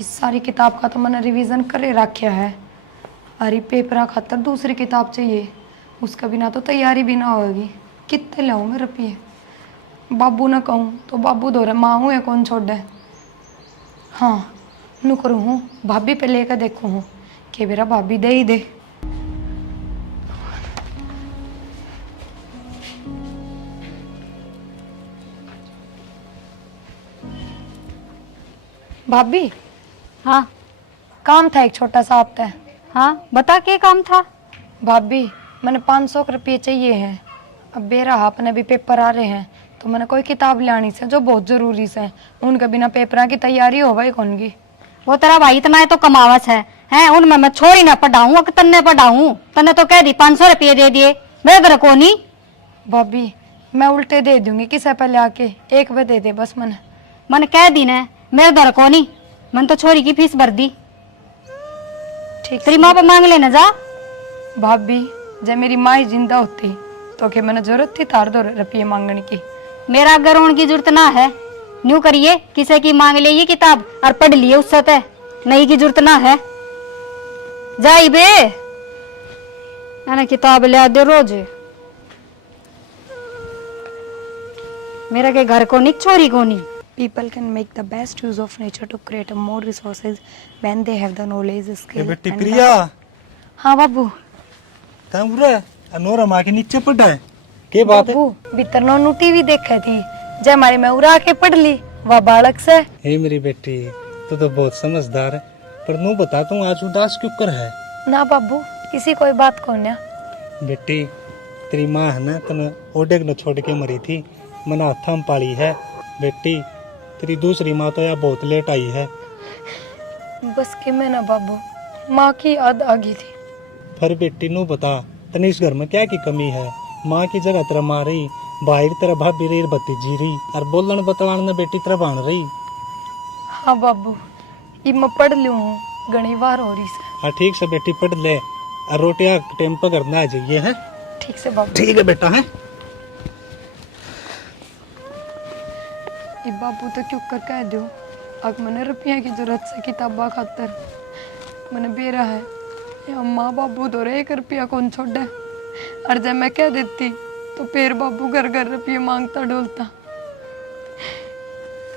इस सारी किताब का तो मैंने रिवीजन करे रखा है। अरे पेपर खातर दूसरी किताब चाहिए, उसका बिना तो तैयारी भी ना होगी। कितने लाऊं मैं रुपये? बाबू ने कहूँ तो बाबू दो माँ हूँ या कौन छोड़े। हाँ नू करूँ हूँ भाभी पे लेकर देखूँ हूँ कि मेरा भाभी दे ही दे। भाभी हाँ काम था एक छोटा सा आपसे। हाँ बता क्या काम था। भाभी मैंने 500 रुपये चाहिए हैं। अब बेरा अपने भी पेपर आ रहे हैं तो मैंने कोई किताब लानी से जो बहुत जरूरी से, उनके बिना पेपरा की तैयारी हो भाई कौन की। वो तेरा भाई इतना है तो कमावस है उनमें मैं छोड़ी ना पढ़ाऊँ कि तन्ने पढ़ाऊँ। तन्ने तो कह दी 500 रुपये दे दिए मेरे घर को नहीं। भाभी मैं उल्टे दे दूंगी किसे पहले आके 1 बजे दे दे बस। मन कह दी ने मेरे घर को नहीं। मन तो छोरी की फीस भर दी। ठीक तेरी माँ पे मांग लेना जा। भाभी जब मेरी माँ ही जिंदा होती तो क्या मैंने जरूरत थी तार 2 रुपये मांगने की। मेरा घर होने की जरूरत ना है। न्यू करिए किसी की मांग ले ये किताब और पढ़ लिए उससे तय नहीं की जरूरत ना है। जाई बे मैंने किताब ले दे रोज। मेरा के घर को नहीं छोरी को नहीं। People can make the best use of nature to create more resources when they have the knowledge, skill बेटी and प्रिया हाँ बाबू। तमरे अनोरा माँ के नीचे पड़ा है। क्या बात है? बाबू भीतर नो टीवी देखे थी जय हमारी मैं उड़ा के पढ़ ली वह बालक से। हे मेरी बेटी तू तो बहुत समझदार है, पर नू बताता हूँ आज उदास क्यों कर है? ना बाबू किसी कोई बात को ना। बेटी तेरी माँ है ना तने ओडेग न छोड़ के मरी थी, मना हाथा में पाली है। बेटी तेरी दूसरी माँ तो यहाँ बहुत लेट आई है। बस कि मैं ना बाबू माँ की याद आ गई थी। पर बेटी नू बता तने इस घर में क्या की कमी है? माँ की जगह तेरा माँ रही, बाहर तेरा भाभी रही, भतीजी रही, और बोलन बतवान ने बेटी तेरा बन रही। हाँ बाबू ये मैं पढ़ लूँ हूँ घनी बार हो रही से। हाँ ठीक से बेटी पढ़ ले और रोटियां टाइम पर करना आ जाइए है। ठीक से बाबू। ठीक है बेटा है। ये बाबू तो क्यों कर कह दो अब मैंने रुपया की जरूरत से किताबा खातर मैंने बेरा है या माँ बाबू तो 1 रुपया कौन छोड़े। और जब मैं कह देती तो फिर बाबू घर घर रुपये मांगता डोलता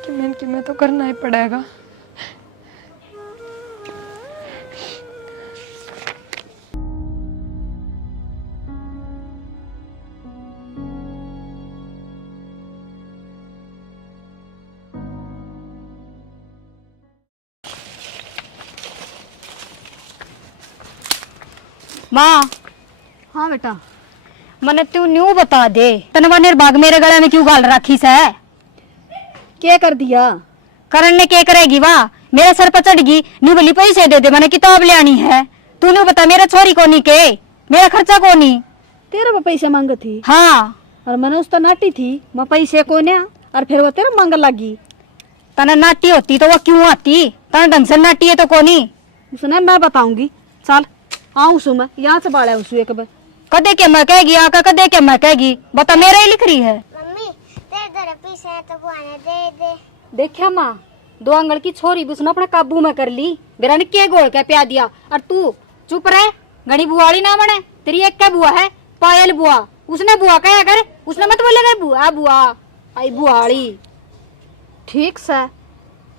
कि मैं तो करना ही पड़ेगा। माँ हाँ बेटा मने तू न्यू बता दे तनवा निर्भाग मेरे गले में क्यों गाल रखी से? क्या कर दिया? करण ने क्या करेगी वाह मेरे सर पर चढ़ गई। न्यू बोली पैसे दे दे मैंने किताब ले आनी है। तू न्यू बता मेरा छोरी को नहीं के मेरा खर्चा को नहीं। तेरा वो पैसे मांग थी। हाँ और मैंने उस नाटी थी मैं पैसे को ना और फिर वो तेरा मांग लगी। तना नाटी होती तो वो क्यों आती? तना ढंग से नाटी है तो कोनी। उसने मैं बताऊंगी चल आऊं सु मैं यहाँ से बाड़ा उसु एक बार कदे के मैं कहेगी आका कदे के मैं कहेगी बता मेरा ही लिख रही है। मम्मी तेरे घर पैसे हैं तो बुआ ने दे दे। देखा माँ 2 आंगल की छोरी भी उसने अपने काबू में कर ली। मेरा ने के गोल के प्या दिया और तू चुप रहे। घनी बुआड़ी ना बने तेरी एक क्या बुआ है पायल बुआ। उसने बुआ कहा कर उसने मत बोलेगा बुआ बुआ आई बुआड़ी। ठीक से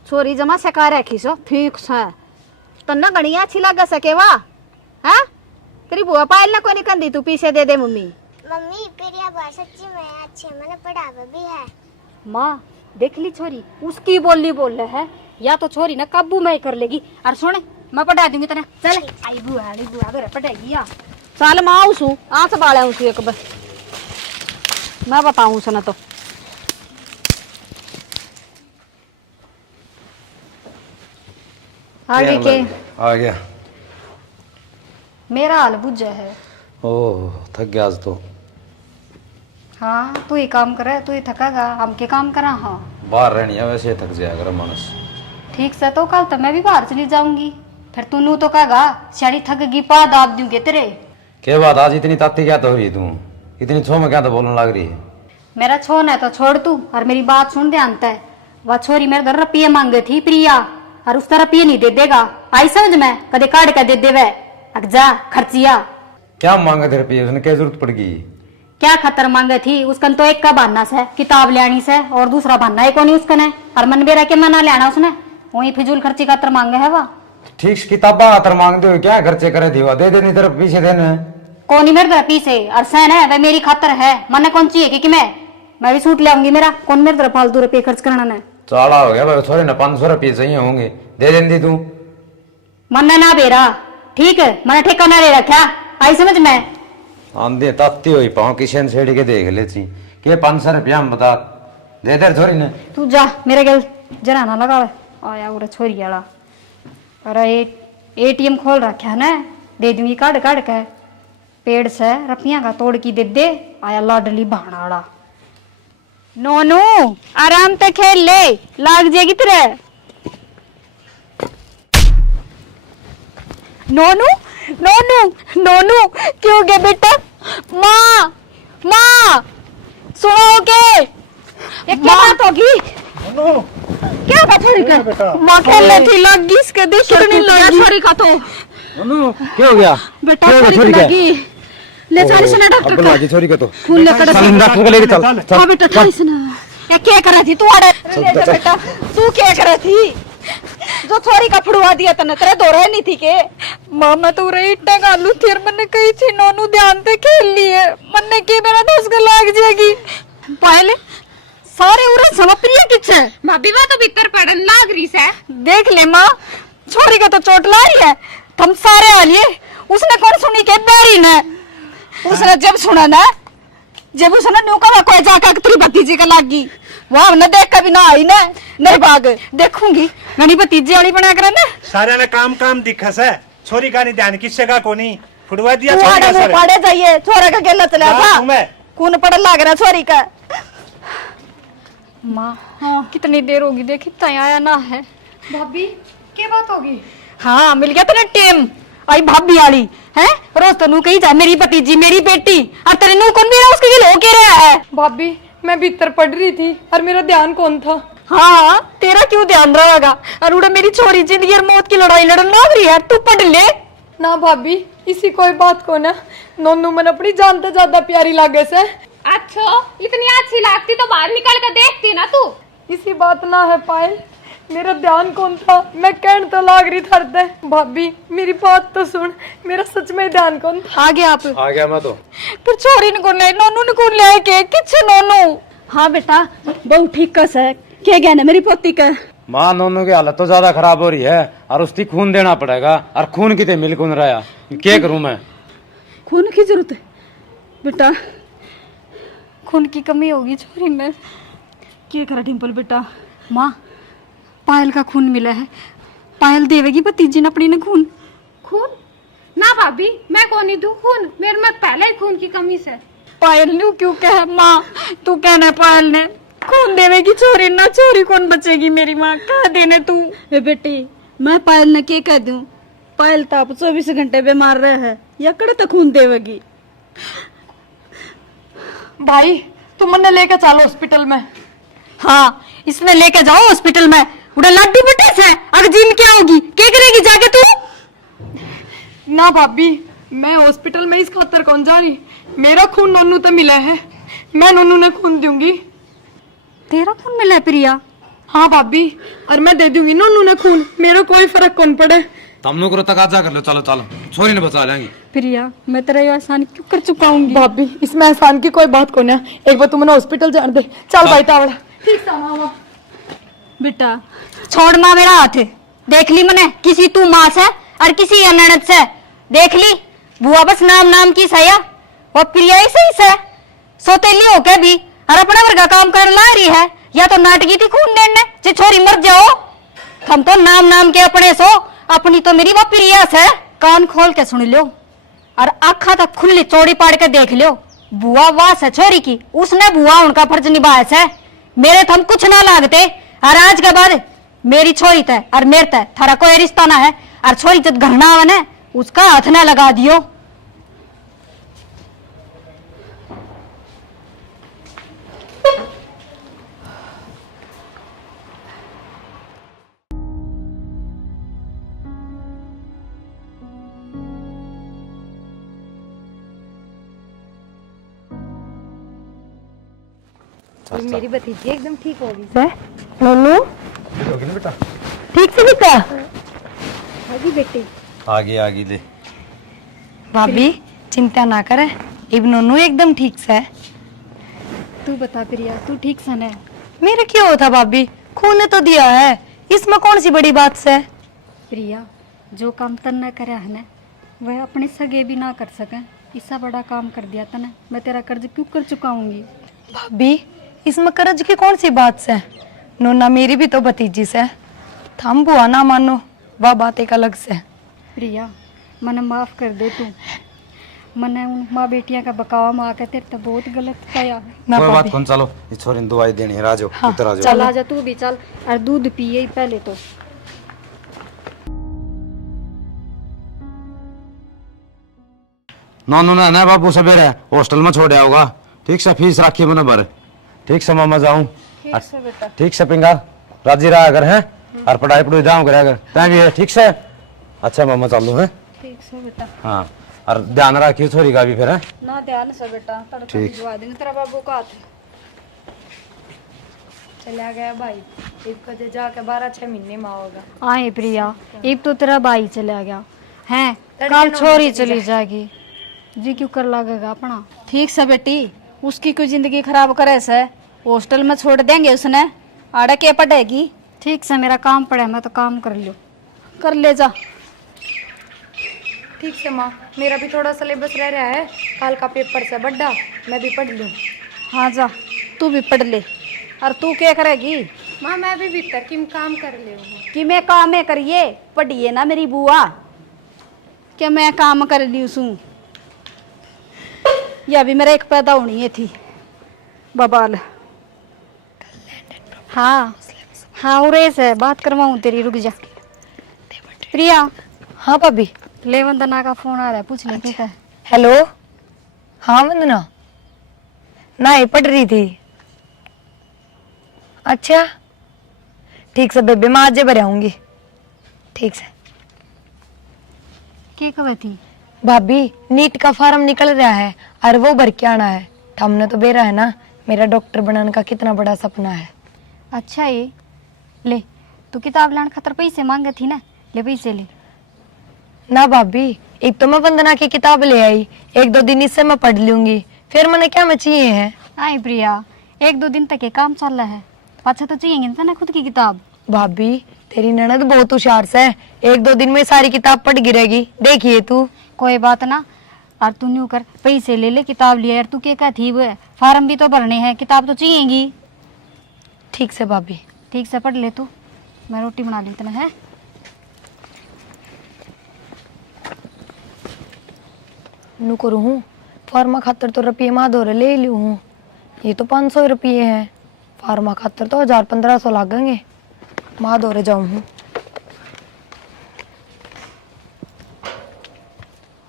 छोरी जमा सका रखी सो ठीक से तन्ना गणिया अच्छी लग सके वाह हाँ तेरी बुआ पायल ना कोई निकल दी तू पीछे दे दे मम्मी। मम्मी प्रिया बुआ सच्ची में अच्छे मैंने पढ़ावा भी है। माँ देख ली छोरी उसकी बोली बोल रहा है या तो छोरी ना काबू में ही कर लेगी। और सुन मैं पढ़ा दूंगी तेने चल आई बुआड़ी बुआ घर पढ़ाएगी या चल मैं आऊं सु आ से बाड़ा उसु एक बार मैं बताऊं सुना तो आगे के आ गया। मेरा हाल बुझा है। ओह थक गया आज तो। हाँ तू ही काम करे तू ही थकागा हम के काम करा। हाँ बाहर रहनी है वैसे थक जाएगा अगर मानस। ठीक से तो कल तो मैं भी बाहर चली जाऊंगी फिर तू नू तो कहेगा शाड़ी थक गई पा दाब दूंगे तेरे। क्या बात आज इतनी ताती क्या तो हुई तू? इतनी छो में क्या तो बोलने लग रही है? मेरा छोन है तो छोड़ तू और मेरी बात सुन ध्यान है। वह छोरी मेरे घर रुपये मांगे थी प्रिया और उस तरफ ये नहीं दे देगा। आई समझ में, कदे काट के दे देवे। अग जा खर्चिया। क्या मांगे थे रुपये, उसने क्या जरूरत पड़ गई? क्या खतर मांगे थी उसका तो एक का बहाना से किताब लेनी से, और दूसरा बहाना है नहीं उसका ने। और मन बेरा के मना लेना उसने, वही फिजूल खर्ची खातर मांगे है वह। ठीक से किताबा खातर मांगते हो, क्या खर्चे करे दीवा दे देनी तरफ पीछे देने। कौन ही मेरे तरफ पीछे, और सहन है वह मेरी खातर है। मने कौन चाहिए कि मैं भी सूट ले आऊंगी, मेरा कौन मेरे तरफ फालतू रुपये खर्च करना ने। चाला हो गया भाई, थोड़े ना 500 रुपये चाहिए होंगे, दे देंगी तू। मन्ना ना बेरा, ठीक है मैंने ठेकाना ले रखा। आई समझ में। आंधी ताती हुई पाँव किशन छेड़ के देख लेती कि 500 रुपया हम बता दे दे छोरी ने। तू जा मेरे गल जरा ना लगावे। आया उरा छोरी वाला। अरे एटीएम खोल रखा है ना, दे दूंगी काट काट के पेड़ से रपिया का तोड़ की दे दे। आया लाडली बहाना वाला। नोनू आराम से खेल ले, लाग जाएगी तेरे। नोनू नोनू नोनू क्यों गए बेटा? माँ माँ सुनो के ये क्या बात होगी? क्या बात हो रही है? माँ खेलने थी लगी इसके देख छोड़ने लगी छोरी का तो। क्या हो गया बेटा छोरी लगी, ले चल इसे डॉक्टर अब लगी छोरी का तो खून लेकर चल डॉक्टर को लेके चल। हाँ बेटा चल इसे ना। ये क्या कर रही थी तू? आड़े ले जा बेटा, तू क्या कर रही थी? जो छोरी का फुड़वा दिया तने, तेरे दो रहे नहीं थी के? माँ मैं तो रही इट्टा गालू थी और मैंने कही थी नोनू ध्यान से खेल लिए, मैंने की मेरा दोस्त को लाग जाएगी। पहले सारे उरे समप्रिय किछ है भाभी वह तो भीतर पड़न लाग रही से। देख ले माँ, छोरी का तो चोट ला रही है। तुम सारे आ लिए, उसने कौन सुनी के बैरी ने? उसने जब सुना ना, जब उसने न्यूका कोई जाकर तेरी भतीजी का लागी, वह हमने देख कभी ना आई ना। नहीं भाग देखूंगी गणी भतीजी वाली बना कर ना। सारे ने काम काम दिखस है, छोरी का नहीं ध्यान किससे का कोनी फुड़वा दिया तू छोरी आड़े का में सर। पड़े जाइए, छोरा का गेला चला हाँ, था। तुम्हें। कौन पड़ लाग रहा छोरी का? माँ हाँ कितनी देर होगी, देखी तय आया ना है। भाभी क्या बात होगी? हाँ मिल गया तेरा टेम। आई भाभी वाली है, रोज तो नू कही जा मेरी भतीजी मेरी बेटी, और तेरे नू कौन मेरा उसके लिए हो के रहा है? भाभी मैं भीतर पढ़ रही थी और मेरा ध्यान कौन था? हाँ तेरा क्यों ध्यान रहेगा? और उड़ा मेरी छोरी जिंदगी और मौत की लड़ाई लड़न लग रही है, तू पढ़ ले ना भाभी इसी कोई बात को ना, नोनू मन अपनी जान से ज्यादा प्यारी लागे से। अच्छा इतनी अच्छी लगती तो बाहर निकल कर देखती ना तू। इसी बात ना है पायल, मेरा ध्यान कौन था? मैं कहन तो लाग रही थर दे। भाभी मेरी बात तो सुन, मेरा सच में ध्यान कौन था? आगे आप आ गया मैं तो। फिर छोरी ने कौन ले, नोनू ने कौन ले के किछ नोनू? हाँ बेटा बहु ठीक कस है, क्या गया मेरी पोती का? माँ नोनू की हालत तो ज्यादा खराब हो रही है और उसकी खून देना पड़ेगा, और खून कितने मिल कौन रहा है, क्या करूं मैं? खून की जरूरत है बेटा, खून की कमी होगी छोरी में। क्या करा डिम्पल बेटा? माँ पायल का खून मिला है, पायल देवेगी भतीजी ने अपनी ने खून। खून ना भाभी मैं कौन ही दूं खून, मेरे में पहले ही खून की कमी से। पायल ने क्यों कहे? माँ तू कहना पायल ने खून देवेगी छोरी ना, छोरी कौन बचेगी मेरी माँ, कह देने तू। वे बेटी मैं पायल ने क्या कह दूं? पायल तो आप 24 घंटे बीमार रहे है, यकड़ तो खून देवेगी। भाई तुम मन्ने लेकर चलो हॉस्पिटल में। हाँ इसमें लेके जाओ हॉस्पिटल में, उड़ा लड्डू बटे से अगर जिम क्या होगी, क्या करेगी जाके तू? ना भाभी मैं हॉस्पिटल में इस खातर कौन जा रही, मेरा खून नोनू तो मिला है, मैं नोनू ने खून दूंगी। तेरा खून मिला है प्रिया? हाँ भाभी, और मैं दे दूंगी नोनू ने खून, मेरा कोई फर्क कौन पड़े। तुम लोग को तकाजा कर लो, चलो चलो छोरी ने बचा लेंगे। प्रिया मैं तेरा ये एहसान क्यों कर चुका हूँ? भाभी इसमें एहसान की कोई बात को ना, एक बार तुमने हॉस्पिटल जान दे। चल भाई तावड़ा। ठीक था मामा। बेटा छोड़ माँ मेरा हाथ, देख ली मैंने किसी तू माँ से और किसी अनड़त से, देख ली बुआ बस नाम नाम की सया, वो प्रिया ही सही से सोतेली होके भी और अपना वर्गा काम कर ला रही है, या तो नाटकी थी खून देने जे छोरी मर जाओ। हम तो नाम नाम के अपने सो, अपनी तो मेरी वो प्रिया से। कान खोल के सुन लो और आखा तक खुली चौड़ी पाड़ के देख लो, बुआ वास है छोरी की, उसने बुआ उनका फर्ज निभाया से, मेरे थम कुछ ना लागते। और आज के बाद मेरी छोरी तय और मेरे तय थारा कोई रिश्ता ना है, और छोरी जब घरना बने उसका हाथ ना लगा दियो। और मेरी भतीजी एकदम ठीक होगी। नन्नू होगी ना बेटा? ठीक से बेटा। होगी बेटी। आगे ले। भाभी चिंता ना करे, अब नन्नू एकदम ठीक से है। तू बता प्रिया, तू ठीक सन है? मेरे क्यों होता भाभी, खून ने तो दिया है, इसमें कौन सी बड़ी बात से। प्रिया, जो काम तन्ने करे है ना, वह अपने सगे भी ना कर सके। इससे बड़ा काम कर दिया तने, मैं तेरा कर्ज क्यों कर चुकाऊंगी? भाभी इसमें कर्ज की कौन सी बात से, नोना मेरी भी तो भतीजी से। थम बुआ ना मानो, वह बात एक अलग से। प्रिया, मने माफ कर दे तू। मने उन माँ बेटियां का बकावा माँ के तेरे तो बहुत गलत किया है। ना कोई बात भाभी कौन, चलो इस छोरी ने दवाई देनी है, राजो इधर आ जाओ। चल आजा तू भी चल, और दूध पिए ही पहले तो। नॉनू ना बाबू सवेरे हॉस्टल में छोड़ होगा, ठीक से फीस रखिए मैंने भर। ठीक से मामा जाऊं, ठीक से पिंगा राजी रहा अगर है, और पढ़ाई पढ़ाई जाऊं करे अगर तय भी है, ठीक से। अच्छा मामा चालू है, ठीक से बेटा। हाँ और ध्यान रखिए छोरी का भी फिर है। ना ध्यान से बेटा, तड़का ठीक। भिजवा देंगे तेरा बाबू का हाथ। चला गया भाई, एक कदे जाके 12-6 महीने में आओगा। आए प्रिया, एक तो तेरा भाई चला गया है, कल छोरी चली जाएगी, जी क्यों कर लगेगा अपना। ठीक से बेटी, उसकी कोई जिंदगी खराब करे से हॉस्टल में छोड़ देंगे उसने, आड़े के पड़ेगी। ठीक से मेरा काम पड़ा है, मैं तो काम कर लियो। कर ले जा। ठीक से माँ, मेरा भी थोड़ा सिलेबस रह रहा है, कल का पेपर से बड्डा, मैं भी पढ़ लूँ। हाँ जा, तू भी पढ़ ले। और तू क्या करेगी? माँ मैं भी भीतर की काम कर ले। कि मैं काम है करिए, पढ़िए ना मेरी बुआ, क्या मैं काम कर ली उसू। यह भी मेरा एक पैदा होनी है थी बबाल। हाँ हाँ, उरे से बात करवाऊँ तेरी, रुक जा। प्रिया, हाँ भाभी। ले वंदना का फोन आ रहा है, पूछ ले क्या है। हेलो, हाँ वंदना, ना ये पढ़ रही थी। अच्छा ठीक से बेबे, मैं आज भर आऊंगी। ठीक से क्या कहे थी? भाभी नीट का फार्म निकल रहा है और वो भर के आना है। हमने तो बेरा है ना, मेरा डॉक्टर बनाने का कितना बड़ा सपना है। अच्छा ये ले, तू किताब लाने खातर पैसे मांगे थी ना, ले पैसे ले। ना भाभी, एक तो मैं वंदना की किताब ले आई, 1-2 दिन इससे मैं पढ़ लूंगी, फिर मैंने क्या मैं चाहिए है। आई प्रिया, 1-2 दिन तक ये काम चल रहा है, पाछा तो चाहिए ना खुद की किताब। भाभी तेरी ननद बहुत होशियार से, 1-2 दिन में सारी किताब पढ़ गिरेगी, देखिए तू। कोई बात ना, और तू न्यू कर, पैसे ले ले, किताब लिया यार। तू क्या थी वो, फार्म भी तो भरने हैं, किताब तो चाहिएगी। ठीक से भाभी। ठीक से पढ़ ले तू, मैं रोटी बना ली इतना है। नु करू हूँ फार्मा खातर तो रुपये माँ दौरे ले लू हूँ, ये तो 500 रुपये हैं, फार्मा खातर तो 1000-1500 लागेंगे। माँ दौरे जाऊँ हूँ।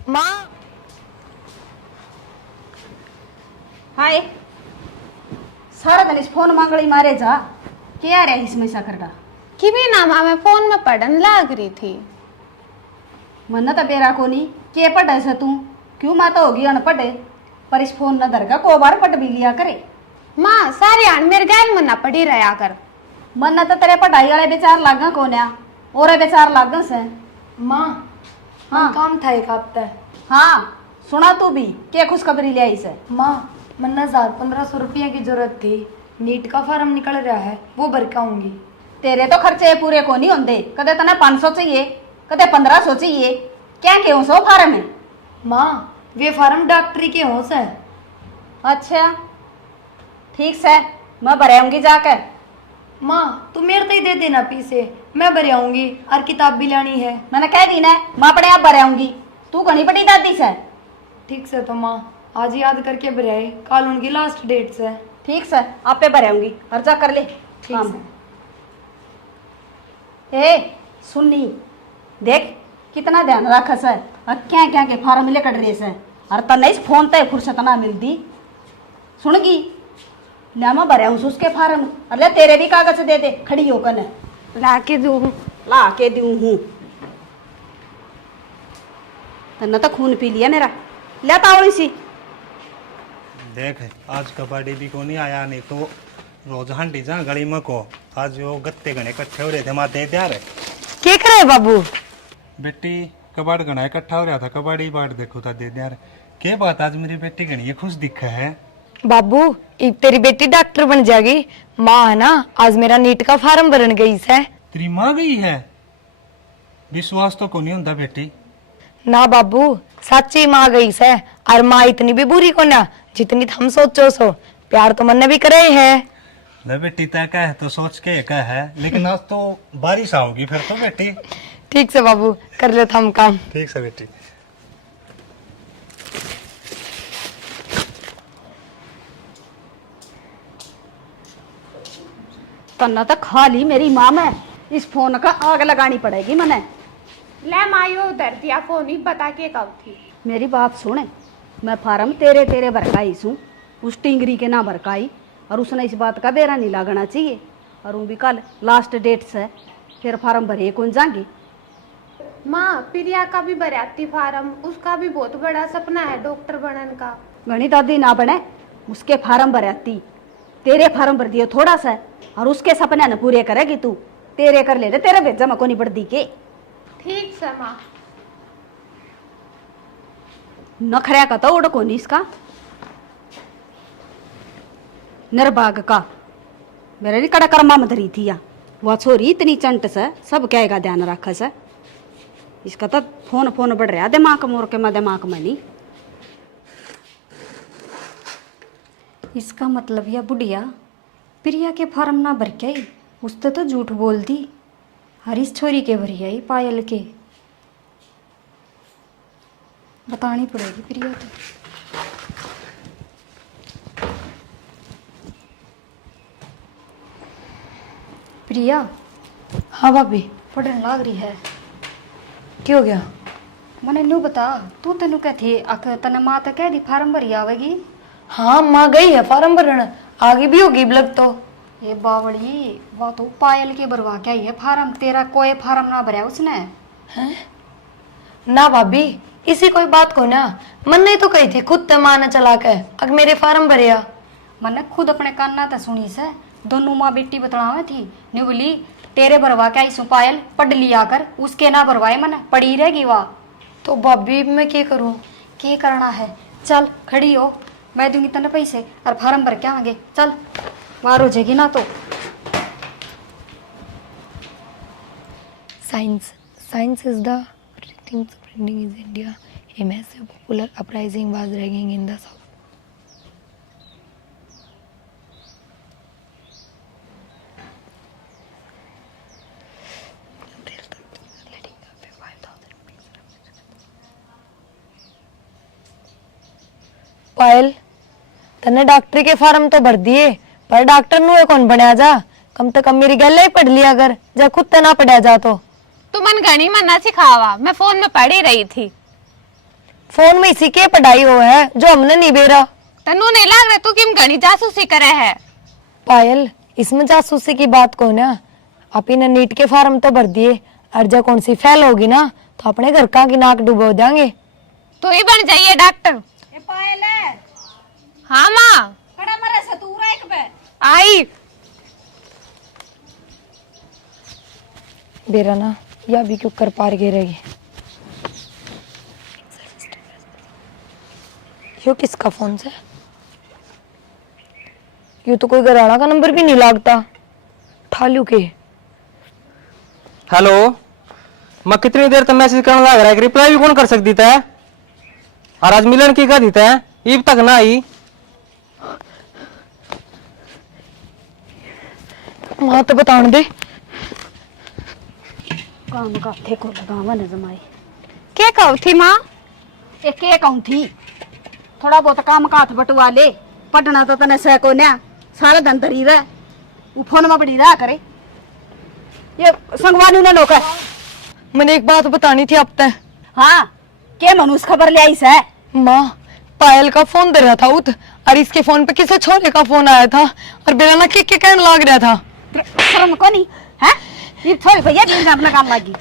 माँ हाय, सारा दिन इस फोन मांगड़ी मारे जा, क्या रहे इसमें साकर का। कि भी ना माँ, मैं फोन में पढ़न लाग रही थी। मन तो बेरा को नहीं, के पढ़े से तू, क्यों माँ तो होगी अनपढ़, पर इस फोन न धर का को बार पढ़ भी लिया करे। माँ सारे आन मेरे गैल मना पड़ी रहा कर। मन न तो तेरे पढ़ाई वाले बेचार लागा कोन्या, और बेचार लागा से। माँ हाँ काम था एक हफ्ता। हाँ सुना तू भी, क्या खुशखबरी ले आई से। माँ मन 1000-1500 रुपये की जरूरत थी, नीट का फार्म निकल रहा है, वो भर के आऊंगी। तेरे तो खर्चे पूरे को नहीं होंगे, कदे तने 500 चाहिए, कदे 1500 चाहिए, क्या क्यों सो फार्म है। माँ वे फार्म डॉक्टरी के हो से। अच्छा ठीक से, मैं भरे आऊंगी जाकर। माँ तू मेरे तो ही दे देना पैसे, मैं भर आऊंगी, और किताब भी लानी है। मैंने कह दी ना, मैं अपने आप भरे आऊंगी, तू घनी बड़ी दादी से। ठीक से तो माँ आज याद करके भर आए, कल उनकी लास्ट डेट से। ठीक से, आप पे भरे आऊंगी, और जा कर ले ठीक काम। से। ए सुननी देख, कितना ध्यान रखा से, और क्या क्या के फार्म लेकर रहे से, और तने इस फोन तय फुर्सत ना मिलती। सुनगी ले, मैं भरे हूँ उसके फार्म, अरे तेरे भी कागज दे दे, खड़ी होकर ने ला के दूँ। ला के दूँ हूँ। तन्ना तो खून पी लिया मेरा, ले तावड़ी सी। देख आज कबाड़ी भी को नहीं आया, नहीं तो रोज हांडी जा गली में को आज वो गत्ते गणे इकट्ठे हो रहे थे माते तैयार है क्या करे बाबू? बेटी कबाड़ गणा इकट्ठा हो रहा था कबाड़ी बाट देखो था दे यार क्या बात आज मेरी बेटी गणी ये खुश दिखा है बाबू एक तेरी बेटी डॉक्टर बन जाएगी। माँ है ना आज मेरा नीट का फार्म भरन गई से। तेरी माँ गई है विश्वास तो को नहीं होता बेटी ना बाबू सच्ची माँ गई से और माँ इतनी भी बुरी को ना जितनी हम सोचो सो प्यार तो मन भी करे है। ले बेटी तय का है तो सोच के का है लेकिन आज तो बारिश आओगी फिर तो बेटी ठीक से बाबू कर लेता हम काम। ठीक से बेटी तन्ना तो खाली मेरी माँ में इस फोन का आग लगानी पड़ेगी मने। ले मायो उधर दिया फोन ही बता के कब थी। मेरी बात सुने मैं फार्म तेरे तेरे भरकाई सू उस टिंगरी के ना भरकाई और उसने इस बात का बेरा नहीं लागना चाहिए और वो भी कल लास्ट डेट से फिर फार्म भरे कौन जाएंगे। माँ प्रिया का भी भराती फार्म उसका भी बहुत बड़ा सपना है डॉक्टर बनने का। घनी दादी ना बने उसके फार्म भराती तेरे फार्म भर दिए थोड़ा सा और उसके सपने न पूरे करेगी तू तेरे कर ले रे तेरे भेजा में को नहीं पड़ दी के। ठीक से माँ। नखरा का तो उड़ को नहीं इसका निर्भाग का मेरे लिए कड़ा कर्मा में धरी थी या वह छोरी इतनी चंट से सब कहेगा ध्यान रखा से इसका तो फोन फोन बढ़ रहा दिमाग मोर के मैं दिमाग में नहीं। इसका मतलब यह बुढ़िया प्रिया के फार्म ना भर के आई उसने तो झूठ बोल दी हरीश छोरी के भरी आई पायल के बतानी पड़ेगी प्रिया तो। प्रिया हाँ भाभी पढ़ने लाग रही है। क्या हो गया? मैंने न्यू बता तू तेनू क्या थी अख तने माँ तो कह दी फार्म भरी आवेगी। हाँ माँ गई है फार्म भरन आगे भी होगी लग तो। ये बावड़ी वह तो पायल के भरवा के आई है फार्म तेरा कोई फार्म ना भरा उसने। हैं? ना भाभी इसी कोई बात को ना मन नहीं तो कही थी खुद ते माँ ने चला के अग मेरे फार्म भरिया। मैंने खुद अपने कान्ना तो सुनी से दोनों माँ बेटी बतलावे थी न्यू बोली तेरे भरवा के आई सु पायल पढ़ लिया कर उसके ना भरवाए मन पड़ी रहेगी वाह। तो भाभी मैं क्या करूँ? क्या करना है चल खड़ी हो मैं दूंगी तने पैसे और फार्म भर के आएंगे चल बाहर हो जाएगी ना तो। Science is the thing spreading in India. A massive popular uprising was raging in the south. पायल तने डॉक्टरी के फार्म तो भर दिए पर डॉक्टर नु कौन बनया जा कम से कम मेरी गल ही पढ़ लिया अगर जब खुद ते ना पढ़या जा तो। तू मन घनी मना सिखावा मैं फोन में पढ़ी रही थी। फोन में इसी के पढ़ाई हो है जो हमने नहीं बेरा। तन्नू नहीं लग रहा तू किम घनी जासूसी करे है। पायल इसमें जासूसी की बात को ना आप ही ने नीट के फार्म तो भर दिए और जब कौन सी फेल होगी ना तो अपने घर का की नाक डुबो देंगे। तो ही बन जाइए डॉक्टर। हाँ माँ आई बेरा ना या भी क्यों कर पार गिरेगी। यो किसका फोन से? यो तो कोई घराना का नंबर भी नहीं लगता। ठालू के हेलो मैं कितनी देर तक मैसेज करने लग रहा है रिप्लाई भी कौन कर सकती था और आज मिलन की का देता है ईब तक ना आई। माँ तो बताने दे काम का थे को लगावा न जमाई क्या कहू थी माँ? एक के कहूं थी थोड़ा बहुत काम का हाथ बटवा ले पढ़ना तो तने से को ना सारा दिन तरी रह वो फोन में पड़ी रहा करे ये संगवानी ने नौकर। मैंने एक बात बतानी थी अब तक। हाँ के मनुष्य खबर ले आई से माँ पायल का फोन दे रहा था उत और इसके फोन पे किसी छोरे का फोन आया था और बेरा ना के कहने लग रहा था। शर्म को नहीं है ये थोड़ी भैया दिन अपना काम लागी।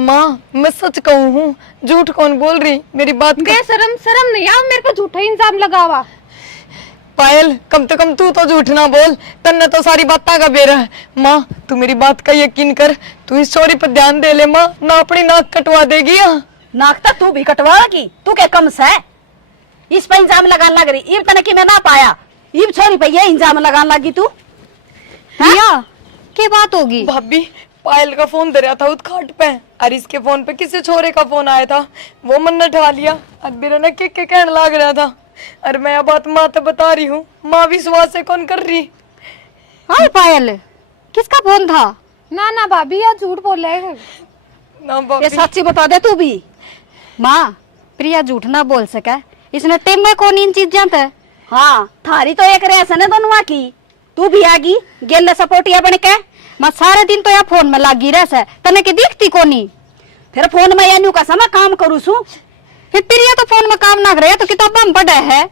माँ मैं सच कहूँ हूँ झूठ कौन बोल रही मेरी बात के शर्म नहीं आओ मेरे को झूठा इंजाम लगावा। पायल कम से कम तू तो झूठ ना बोल, तन्ने तो सारी बातें का बेरा है। माँ तू मेरी बात का यकीन कर, तू इस छोरी पर ध्यान दे ले माँ, ना अपनी नाक कटवा देगी। नाक तो तू भी कटवाएगी, तू क्या कम से है? इस पर इंजाम लगाने लग रही, इब तने कि मैं ना पाया, इब छोरी पे ये इंजाम लगाने लगी तू। प्रिया क्या बात होगी? भाभी पायल का फोन दे रहा था उस खाट पे, और इसके फोन पे किसी छोरे का फोन आया था, वो मन ने उठा लिया। अब मेरा ना के कहने लग रहा था, और मैं अब बात माँ तो बता रही हूँ, माँ विश्वास से कौन कर रही। हाँ पायल, किसका फोन था? ना ना भाभी यार झूठ बोल रहे हैं। ना ये भाभी सच्ची बता दे तू भी। माँ प्रिया झूठ ना बोल सके, इसने टेम में कौन इन चीज जानता है? हाँ थारी तो एक रेस है ना दोनों की, तू भी आगी गेल सपोर्टिया बन के। मैं सारे दिन तो या फोन में लागी रह से, तने की दिखती कोनी। फिर फोन में यानी का समय काम करू सू, फिर प्रिया तो फोन में काम ना करे तो किताबा में पढ़े है।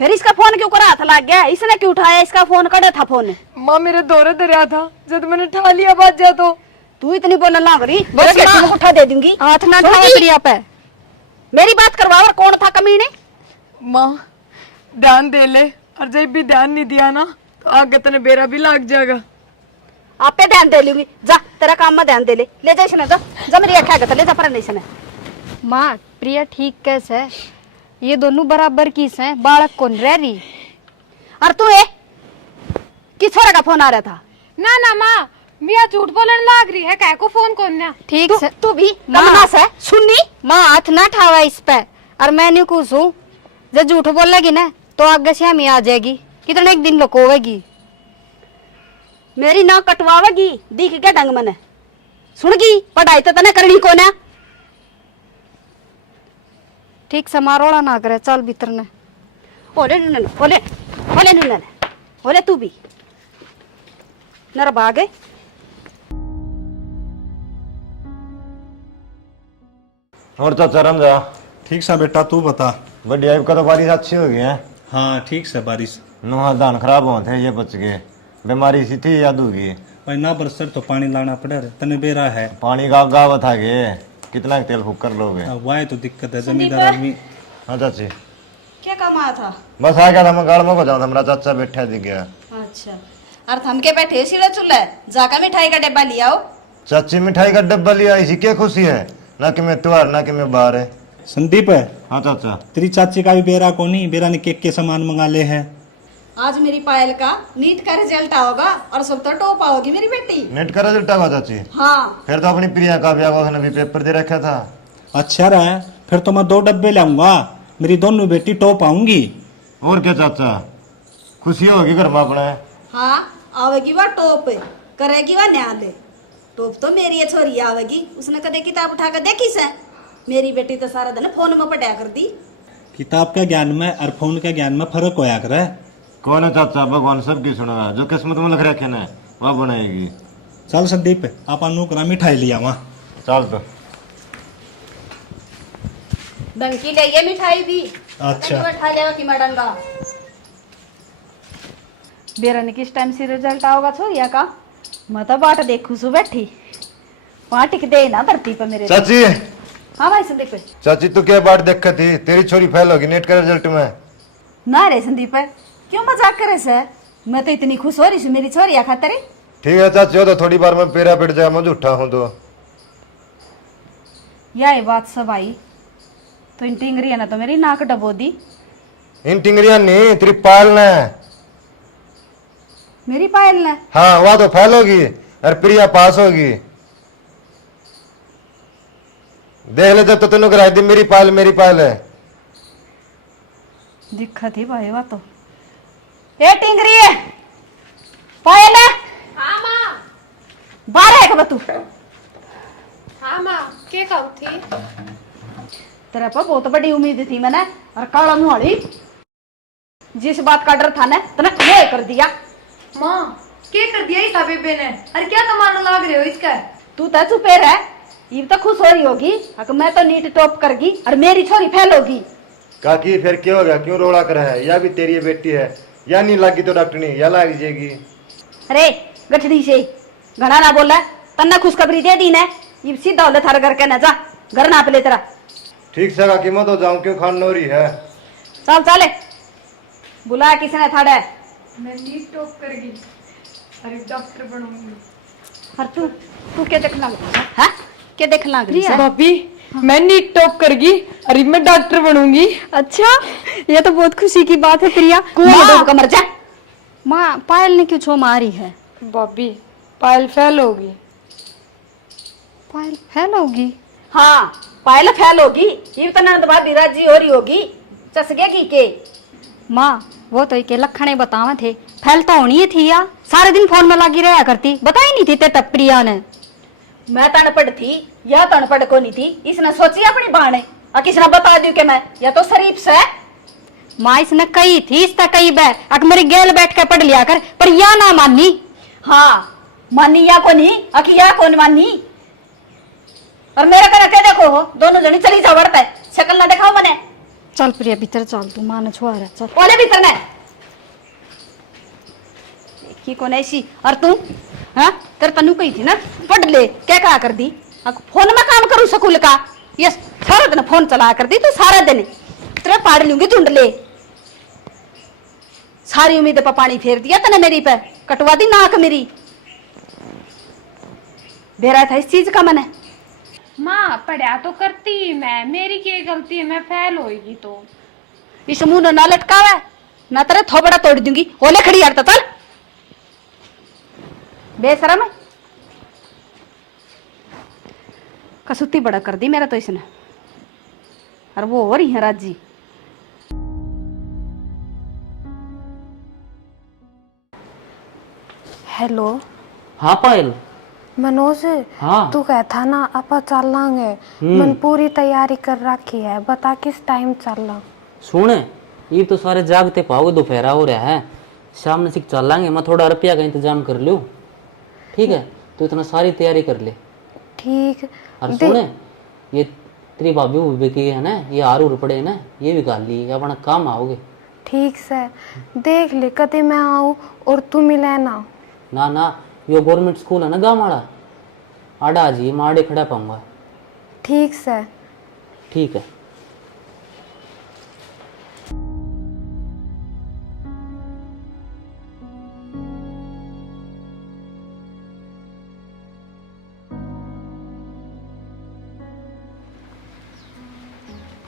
फिर इसका फोन क्यों करा हाथ लग गया, इसने क्यों उठाया? इसका फोन कड़े था फोन। माँ मेरे दौरे दरिया था, जब मैंने उठा लिया बात जा तो। तू इतनी बोलने लग रही, बस बस माँ। उठा दे दूंगी। हाथ ना सुन उठाओ की? प्रिया पे। मेरी बात करवा, और कौन था कमीने? माँ ध्यान दे ले, और जब भी ध्यान नहीं दिया ना तो आगे तने बेरा भी लग जाएगा। आपे ध्यान दे लूंगी, जा तेरा काम में ध्यान दे ले। ले जा इसने, जा मेरी आँखें आगे ले जा पर नहीं इसने। माँ प्रिया ठीक कैसे है, ये दोनों बराबर किस हैं, बालक कौन रह रही? और तू ए किस छोरा का फोन आ रहा था? ना ना माँ मिया झूठ बोलने लग रही है, कह को फोन कौन ना। ठीक तू से तू भी माँ। कमनास है सुननी। माँ हाथ ना ठावा इस पे, और मैं नहीं कुछ हूँ, जब झूठ बोलेगी ना तो आगे से हम आ जाएगी, कितने एक दिन लुकोवेगी। मेरी नाक कटवावेगी, दिख क्या ढंग मने सुनगी, पढ़ाई तो तने करनी को ना। ठीक से मारोड़ा ना करे, चल भीतर ने। ओले नुनन ओले ओले नुनन ओले तू भी नर भागे। और चाचा रमजा ठीक सा बेटा, तू बता। बढ़िया, इब का तो बारिश अच्छी हो गई है। हाँ ठीक से बारिश। नुहा धान खराब हुआ थे, ये बच गए। बीमारी सी थी याद होगी। भाई ना बरसर तो पानी लाना पड़े रे, तने बेरा है। पानी का गावत आ गए, कितना तेल फूक कर लोगे। अब वाह तो दिक्कत है, जमींदार आदमी। हाँ चाची क्या काम आया था? बस आ गया था, मैं गाड़ में को जाऊँ, हमारा चाचा बैठा दिख गया। अच्छा, और थम के बैठे सीढ़े चूल्हे जाकर मिठाई का डिब्बा लिया आओ। चाची मिठाई का डब्बा लिया, इसी क्या खुशी है, ना कि मैं त्योहार ना कि मैं बाहर है। संदीप है, हाँ चाचा तेरी चाची का भी बेरा को नहीं, बेरा ने केक के सामान मंगा ले है। आज मेरी पायल का नीट का रिजल्ट आओगा और सब तो टॉप आओगी मेरी बेटी। नेट का रिजल्ट आवा चाची? हाँ फिर तो अपनी प्रिया का ब्याह उसने भी पेपर दे रखा था। अच्छा रहा, फिर तो मैं 2 डब्बे लाऊंगा, मेरी दोनों बेटी टॉप आऊंगी। और क्या चाचा, खुशी होगी घर में अपने। हाँ आवेगी वह टॉप, करेगी वह न्याल। टॉप तो मेरी है छोरी आवेगी, उसने कदे किताब उठा कर देखी से। मेरी बेटी तो सारा दिन फोन में पढ़ाया कर दी। किताब के ज्ञान में और फोन के ज्ञान में फर्क होया करे। कौन है चाचा, भगवान सबकी सुनेगा, जो किस्मत में लिख रखे ना वह बनाएगी। चल संदीप, आप अनुकरा मिठाई लिया वहाँ। चल तो डंकी ले ये मिठाई भी। अच्छा बैठा लेगा कि मैं डंगा। बेरा ने किस टाइम से रिजल्ट आओगा छोरिया का, मैं तो बाट देखू सु बैठी वहां टिक दे ना धरती पे मेरे। चाची, हाँ भाई संदीप। चाची तू क्या बात देख थी, तेरी छोरी फेल होगी नेट का रिजल्ट में। ना रे संदीप, क्यों मजाक करे से? मैं तो इतनी खुश हो रही हूँ मेरी छोरिया खातिर। ठीक है चाची, हो तो थोड़ी बार में पेरा पिट जाए, मैं झूठा हूँ तो। यह बात सब आई तो इन टिंगरिया ने तो मेरी नाक डबो दी। इन टिंगरिया नहीं, तेरी पायल ने। मेरी पायल ने? हाँ वह तो फेल होगी और प्रिया पास होगी। देख ले जब तो तेनों कराई दी, मेरी पायल है। दिक्कत ही भाई वह तो। ए टिंगरी है पायल है? हाँ माँ। बारह है कब तू? हाँ माँ क्या कहूँ थी? तेरे पर बहुत बड़ी उम्मीद थी मैंने, और काला मुहाड़ी जिस बात का डर था ना तूने ये कर दिया। माँ क्या कर दिया इस बेबे ने, अरे क्या तमाना लाग रहे हो इसका? तू तो चुपे रह, ये तो खुश हो रही होगी मैं तो नीट टॉप करगी और मेरी छोरी फेल होगी। काकी फिर क्या हो गया, क्यों रोड़ा कर है? या भी तेरी बेटी है, या नहीं लगी तो डॉक्टरनी या लग जाएगी। अरे गठड़ी से घना ना बोला, तन्ना खुशखबरी दे दी ने, ये सीधा होले थारे घर के ना जा, घर ना पे तेरा। ठीक से काकी, मैं तो जाऊं, क्यों खान नोरी है। चल चले बुला किसने थाड़े? मैं नीट टॉप कर गई, अरे डॉक्टर बनूंगी। और तू तू क्या देखना है? क्या देखना भाभी मैं नीट टॉप कर गई, अरे मैं डॉक्टर बनूंगी। अच्छा, ये तो बहुत खुशी की बात है प्रिया। का मर जा। माँ, पायल ने क्यों छो मारी है? भाभी पायल फेल होगी। पायल फेल होगी? हाँ, पायल फेल होगी। ये तो नंद भाभी राजी हो रही होगी, चसगेगी के। माँ वो तो के लखने बतावे थे, फैल तो होनी ही थी या सारे दिन फोन में लगी रहा करती, बताई नहीं थी ते प्रिया ने। मैं तो अनपढ़ थी, यह तो अनपढ़ को नहीं थी। इसने सोची अपनी बहाने और किसने बता दी कि मैं या तो शरीफ से। माँ इसने कही थी, इसने कही बे अक मेरी गेल बैठ के पढ़ लिया कर, पर या ना मानी। हाँ मानी या को नहीं, अकी या कौन मानी। और मेरा करा क्या देखो हो, दोनों जनी चली जाओ बढ़ता है, शक्ल ना दिखाओ मने। चल प्रिया भीतर चल, तू माँ ने छुआ रहा चल। बोले भीतर ने की कौन ऐसी। और तू हाँ तेरे तनु कही थी ना पढ़ ले, क्या कहा कर दी। फोन में काम करूँ स्कूल का, ये सारा दिन फोन चला कर दी तू सारा दिन। तेरे पाड़ लूंगी ढूंढ ले। सारी उम्मीद पर पानी फेर दिया तने मेरी पे, कटवा दी नाक मेरी। बेरा था इस चीज का मैंने। माँ पढ़ा तो करती मैं, मेरी क्या गलती है, मैं फेल होएगी तो। इस मुंह ना लटकावे ना तेरे थोबड़ा तोड़ दूंगी। ओले खड़ी यार चल बेशरम है। कसुती बड़ा कर दी मेरा तो इसने, और वो हो रही है राजी। हेलो हाँ पायल। मनोज, हाँ तू कहता ना आपा चल लांगे, मन पूरी तैयारी कर रखी है, बता किस टाइम चलना। सुन, ये तो सारे जागते पाओगे, दोपहरा हो रहा है, शाम में सीख चल लांगे। मैं थोड़ा रुपया का इंतजाम कर लूँ, ठीक है? तो इतना सारी तैयारी कर ले। ठीक। और सुन, ये तेरी भाभी भूबी की है ना, ये आरू पड़े ना, ये भी गाल ली, अपना काम आओगे। ठीक से देख ले कदे मैं आऊँ और तू मिले ना। ना ना, यो गवर्नमेंट स्कूल है ना गाँव वाला, आड़ा जी मैं आड़े खड़ा पाऊंगा। ठीक से। ठीक है।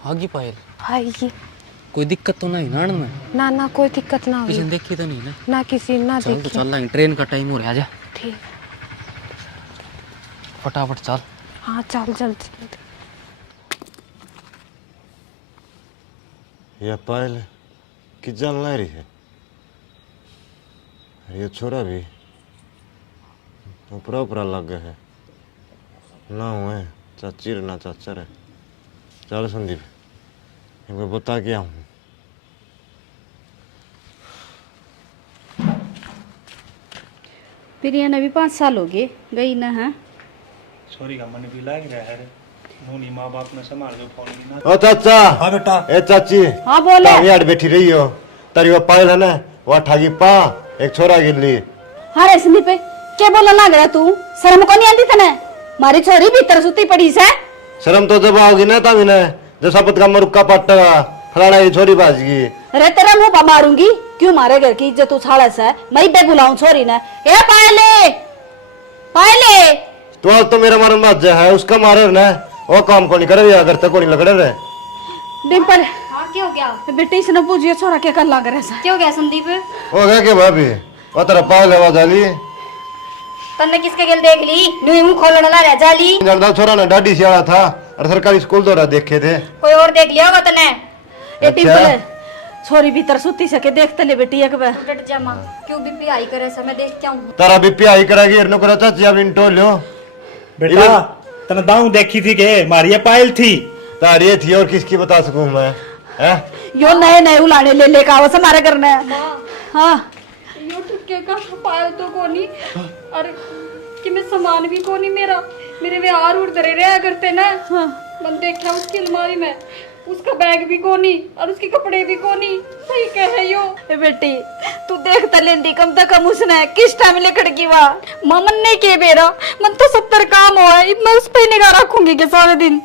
आगे पायल आएगी। कोई दिक्कत तो नहीं ना में? ना ना कोई दिक्कत ना किसी हुई, ने देखी तो नहीं ना? ना किसी ना चल तो देखी। चल लाएंगे, ट्रेन का टाइम हो रहा है, आजा ठीक। फटाफट चल। हाँ चल जल्दी। यह पायल कि जल नहीं रही है, ये छोरा भी ऊपरा ऊपरा लग गया है ना। हुए चाची रे ना चाचा रे। चल संदीप, इनको बता के आऊँ। प्रिया ने भी 5 साल हो गए गई ना है। छोरी का मन भी लाग रहा है, नूनी माँ बाप ने संभाल जो फोन भी ना। ओ चाचा। हाँ बेटा। ए चाची। हाँ बोले। यार बैठी रही हो, तारी वो पायल है ना, वो ठागी पा एक छोरा गिर ली। हाँ रे संदीप क्या बोला लग रहा तू, शर्म को नहीं आती तने? मारी छोरी भीतर सुती पड़ी से। शर्म तो जब आओगी ना तभी ना, जब शपथ का मरुक्का पट्टा फलाना ये छोरी बाज गई। अरे तेरा मुंह पर मारूंगी। क्यों मारे घर की इज्जत उछाड़ा से? मैं बे बुलाऊं छोरी ने। ए पायले पायले, तो आज तो मेरा मारन बाज है, उसका मारे ना वो काम को नहीं करे, अगर तक को नहीं लग रहे। डिम्पल हाँ क्या हो गया? बेटे इसने पूछिए छोरा क्या कर लग रहा है? क्या हो गया संदीप? हो गया क्या भाभी? वो तेरा पायल है जाली, तन्ने किसके गेल देख ली? नुई मुंह खोलने ला रहा जाली। जनता छोरा ने डाडी सियाड़ा था और सरकारी स्कूल दौरा देखे थे। कोई और देख लिया होगा तन्ने। ए डिम्पल छोरी भीतर सुती सके देखते ले बेटी एक बार। डट जा माँ, क्यों बीपी हाई करे समय देख क्या हूँ। तारा बीपी हाई करेगी, इरनो करा चाची अब इंटो लो। बेटा तने दाऊ देखी थी के मारी ये पायल थी। तारी थी और किसकी बता सकूं मैं? हैं? यो नए नए उलाने ले लेकर आओ से मारे करना है। हाँ यो टुक्के का पायल तो कोनी, और कि मैं सामान भी कोनी मेरा, मेरे वे आर उड़ धरे रहा करते ना। मन देखा उसकी अलमारी में, उसका बैग भी कोनी और उसके कपड़े भी कोनी। सही कहे यो। ए बेटी तू देखता लेंदी कम तक कम उसने किस टाइम ले खड़की वा। मन नहीं के बेरा, मन तो 70 काम हुआ है, मैं उस पे निगाह रखूंगी के सारे दिन।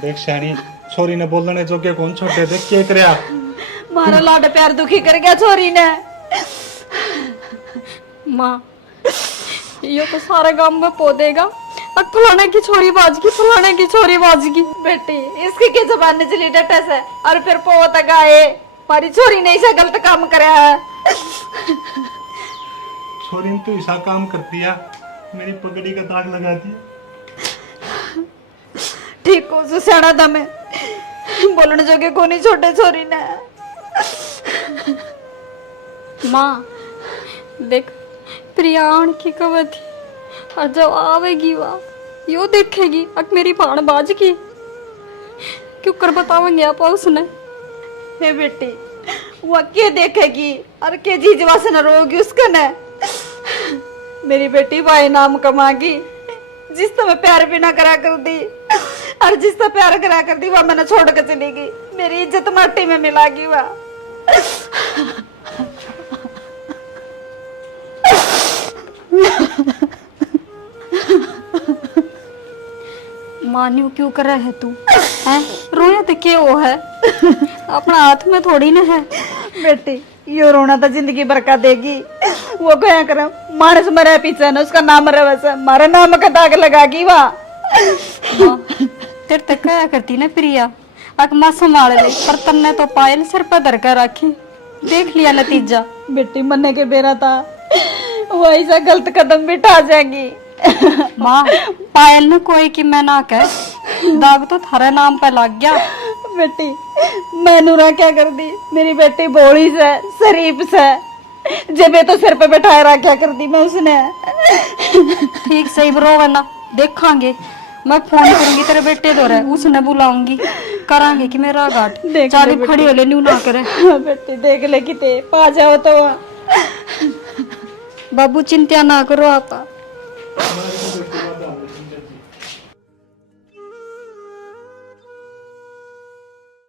देख शानी, छोरी ने बोलने जो के कौन छोटे देख के करया। मारा लाड प्यार दुखी कर गया छोरी ने। माँ यो तो सारे गांव में पो देगा, अब फलाने की छोरी बाजगी, फलाने की छोरी बाजगी। बेटी इसकी के जबान चली डटे से और फिर पोत गाए मारी छोरी ने ऐसा गलत काम करे है। छोरी ने तो ऐसा काम कर दिया, मेरी पगड़ी का दाग लगा दिया। ठीक हो सुसेना था मैं बोलने जोगे को नहीं छोटे छोरी ने। माँ देख प्रियाण की कवर थी, और जब आवेगी वह यो देखेगी अब मेरी भाण बाज की, क्यों कर बतावेंगे आप उसने। हे बेटी वो के देखेगी और के जीजवा से न रोगी उसका न। मेरी बेटी भाई नाम कमागी, जिस तरह प्यार भी ना करा कर दी और जिस तरह प्यार करा कर दी वह मैंने छोड़ कर चली गई, मेरी इज्जत माटी में मिलागी वह। मान्यू क्यों कर रहा है तू हैं? रोया तो क्या वो है, अपना हाथ में थोड़ी ना है। बेटी यो रोना तो जिंदगी भर का देगी, वो क्या करे मानस मरे पीछे न उसका नाम रहे वैसे मारे नाम का दाग लगागी वह। तेरे तक क्या करती ना प्रिया, अक माँ संभाल ले, पर तन्ने तो पायल सिर पर धर कर रखी, देख लिया नतीजा। बेटी मरने के बेरा था वो ऐसा गलत कदम भी उठा जाएगी। माँ पायल ने कोई की मैं ना कह, दाग तो थारे नाम पे लग गया। बेटी मैनूरा क्या कर दी, मेरी बेटी भोली से शरीफ से जब तो सिर पे बैठाए रहा क्या कर दी मैं उसने। ठीक सही बरो वरना देखांगे, मैं फोन करूंगी तेरे बेटे दो रहे, उसने बुलाऊंगी, करांगे कि मेरा घाट चाली खड़ी हो ले न्यू ना करे। बेटी देख ले किते पा जाओ तो। बाबू चिंता ना करो आपा। हमारी